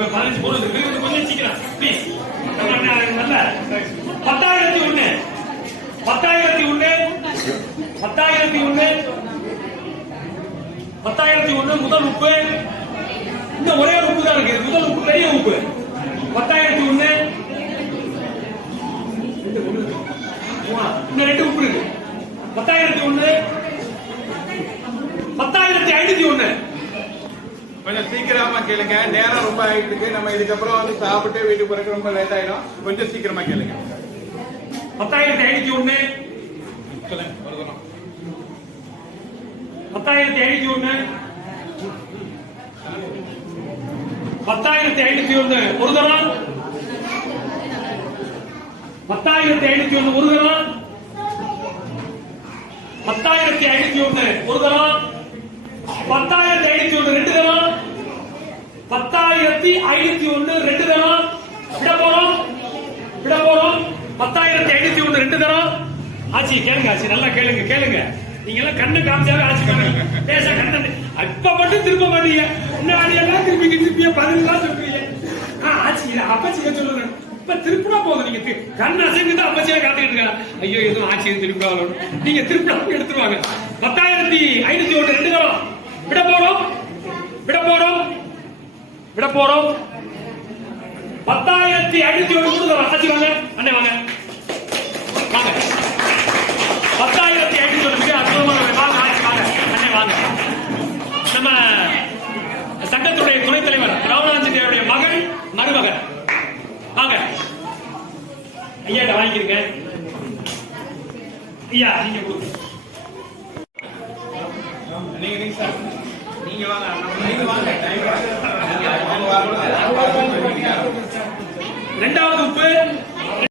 15 phone இருக்கு, கொஞ்சம் சீக்கிரம் ப்ளீஸ். நல்ல 10,001 முதல் உப்பு. இந்த ஒரே ஒரு உப்பு தான் இருக்கு, முதல் உப்பு பெரிய உப்பு. 10,001 இந்த 2 உப்பு இருக்கு. 10,001 10,501. கொஞ்சம் சீக்கிரமா கேளுங்க, நேரம் ரொம்ப ஆயிட்டு இருக்கு. நம்ம இதுக்கப்புறம் வந்து சாப்பிட்டு வீட்டுக்கு போறதுக்கு ரொம்ப லேட் ஆயிடும். கொஞ்சம் சீக்கிரமா கேளுங்க. 10,501 10,501 10,501 ஒரு தரம். 10,501 ஒரு தரம். 10,501 ஒரு தரம். 10,501 ரெண்டு தரம். 10,501 ரெண்டு தரம். விட போறோம் 10,501 ரெண்டு தரம். ஆச்சி கேளுங்க, ஆச்சி நல்லா கேளுங்க. நீங்க எல்லாம் கண்ணு காமிச்சாவே ஆட்சி பண்ணுங்க. பேச கண்ணு இப்ப மட்டும் திரும்ப மாட்டீங்க. எல்லாம் திருப்பிய 10 சொல்றீங்க. ஆட்சி அப்பச்சியா சொல்லுங்க. இப்ப திருப்பினா போதும். நீங்க கண் அசைந்து அப்பச்சியா காத்துக்கிட்டு இருக்கா. ஐயோ எதுவும் ஆட்சி திருப்பினாலும் நீங்க திருப்பினா எடுத்துருவாங்க. 10,501 ரெண்டு தரம். விட போறோம் 10,501 தரம். ஆட்சி வாங்க அண்ணே வாங்க. 10,501 அற்புதமான வாங்க ஆட்சி வாங்க அண்ணே வாங்க. நம்ம சங்கத்துடைய துணைத் தலைவர் ராமராஜனுடைய மகள் மருமகன் வாங்க. ஐயா வாங்கிக்கிறீங்க. ஐயா நீங்க கொடுங்க. நீங்க வாங்க. இரண்டாவது உப்பு